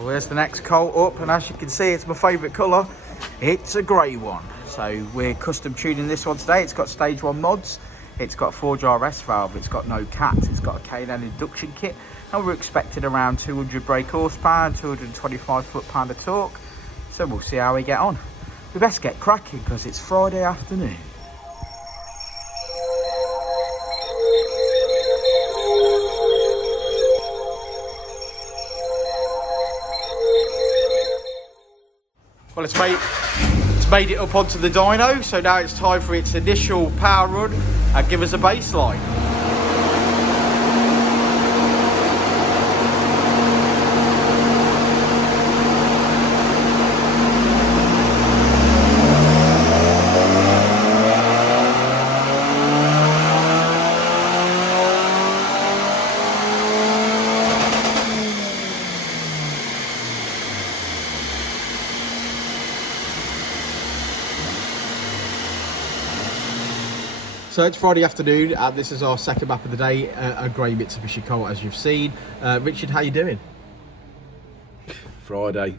Well, there's the next Colt up, and as you can see, it's my favourite colour. It's a grey one. So we're custom tuning this one today. It's got stage 1 mods. It's got a 4-jar RS valve. It's got no cats. It's got a K&N induction kit. And we're expecting around 200 brake horsepower and 225 foot-pound of torque. So we'll see how we get on. We best get cracking because it's Friday afternoon. Well, it's made it up onto the dyno, so now it's time for its initial power run and give us a baseline. So it's Friday afternoon and this is our second map of the day, a grey Mitsubishi Colt as you've seen. Richard, how you doing? Friday.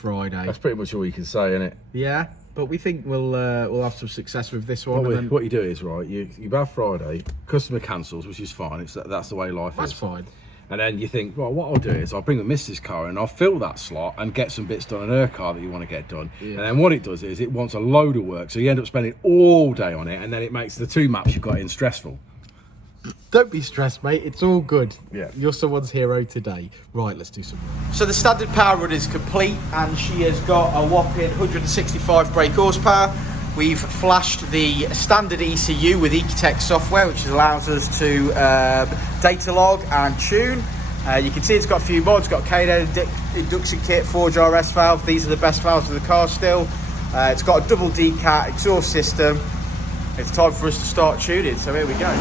That's pretty much all you can say, isn't it? Yeah, but we think we'll have some success with this one. What you do is, right, you have Friday, customer cancels, which is fine, that's the way life is. That's fine. And then you think, well, what I'll do is I'll bring the missus car and I'll fill that slot and get some bits done on her car that you want to get done. Yeah. And then what it does is it wants a load of work, so you end up spending all day on it, and then it makes the 2 maps you've got in stressful. Don't be stressed, mate. It's all good. Yeah. You're someone's hero today. Right, let's do some. So the standard power run is complete, and she has got a whopping 165 brake horsepower. We've flashed the standard ECU with Ecutek Software, which allows us to data log and tune. You can see it's got a few mods. It's got a K&N induction kit, 4-jar RS valve. These are the best valves of the car still. It's got a double D-cat exhaust system. It's time for us to start tuning, so here we go.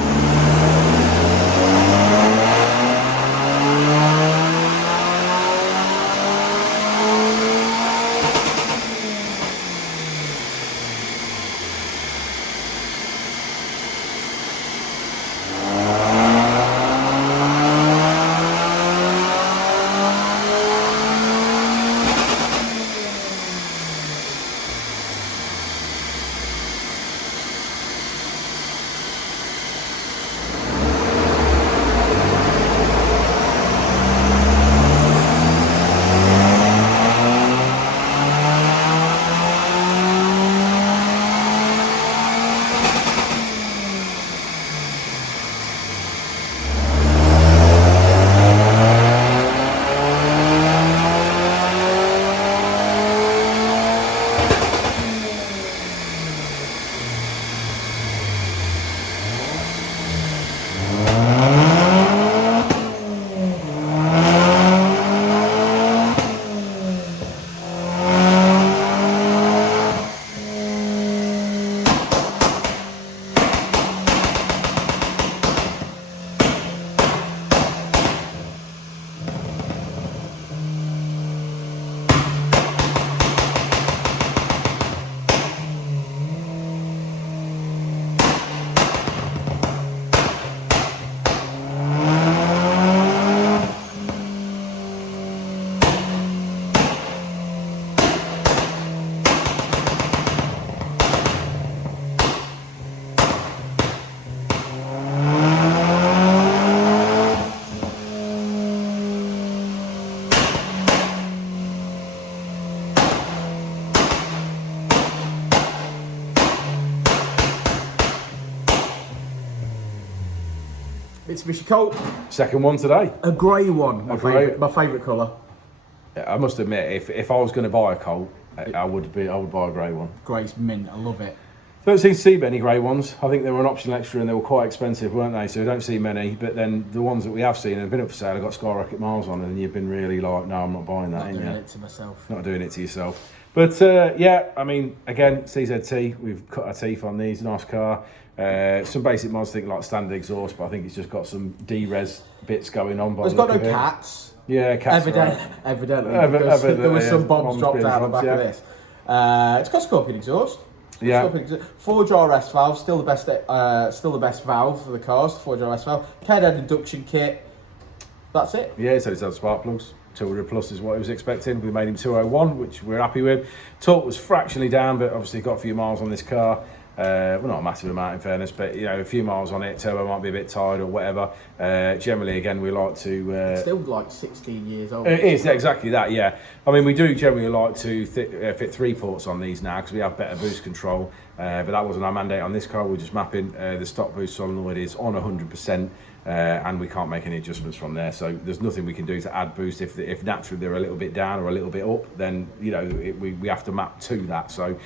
Mitsubishi Colt. Second one today. A grey one, my favourite colour. I must admit, if I was going to buy a Colt, I would buy a grey one. Grey's mint, I love it. Don't seem to see many grey ones. I think they were an optional extra and they were quite expensive, weren't they? So we don't see many. But then the ones that we have seen have been up for sale. I've got skyrocket miles on, and you've been really like, no, I'm not buying that. Not doing it to myself. Not doing it to yourself. But yeah, I mean, again, CZT. We've cut our teeth on these. Nice car. Some basic mods, I think, like standard exhaust, but I think it's just got some D-res bits going on. It's got no cats. Yeah, cats. Evidently, there were some bombs dropped out of the back of this. It's got scorpion exhaust. Yeah. 4-jar RS valve, still the best valve for the cars. 4-jar RS valve. K&N induction kit. That's it. Yeah, so it's had spark plugs. 200 plus is what he was expecting. We made him 201, which we're happy with. Torque was fractionally down, but obviously got a few miles on this car. Well, not a massive amount in fairness, but you know, a few miles on it. Turbo might be a bit tired or whatever. Generally, again, we like to. It's still like 16 years old. It is exactly that, yeah. I mean, we do generally like to fit 3 ports on these now because we have better boost control. But that wasn't our mandate on this car. We're just mapping. The stock boost solenoid is on 100%. And we can't make any adjustments from there, so there's nothing we can do to add boost. If naturally they're a little bit down or a little bit up, then you know we have to map to that. So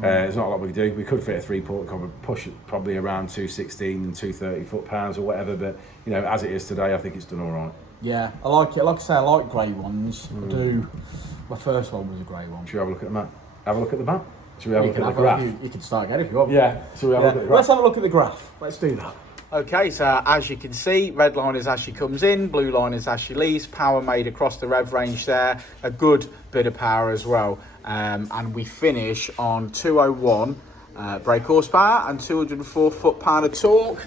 there's not a lot we can do. We could fit a 3-port, push it probably around 216 and 230 foot-pounds or whatever, but you know, as it is today, I think it's done all right. Yeah, I like it. Like I say, I like grey ones. I do. My first one was a grey one. Should we have a look at the map? Have a look at the map. Should we have a look at the graph? You can start again if you want. Yeah. Should we have a look at the graph? Let's have a look at the graph. Let's do that. Okay, so as you can see, red line is as she comes in, blue line is as she leaves. Power made across the rev range there, a good bit of power as well. And we finish on 201 brake horsepower and 204 foot-pound of torque.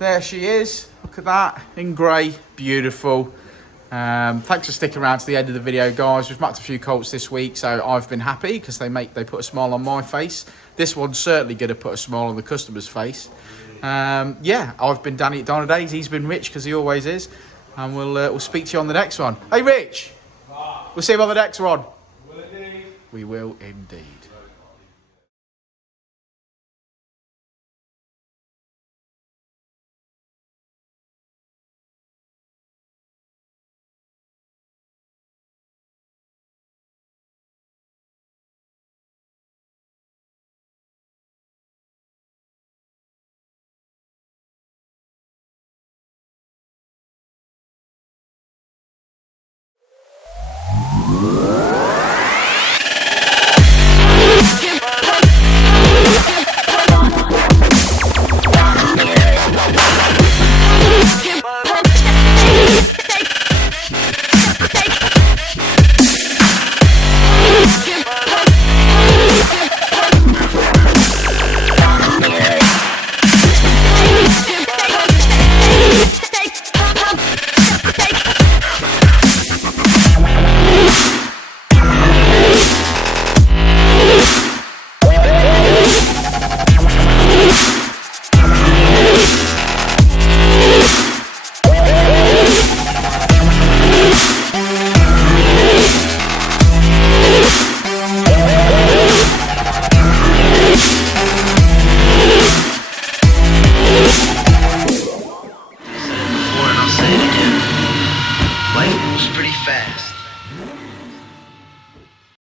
There she is, look at that, in grey, beautiful. Thanks for sticking around to the end of the video, guys. We've mapped a few Colts this week, so I've been happy because they put a smile on my face. This one's certainly going to put a smile on the customer's face. Yeah, I've been Danny at Dynodaze. He's been Rich because he always is, and we'll speak to you on the next one. Hey, Rich, we'll see you on the next one. We will indeed.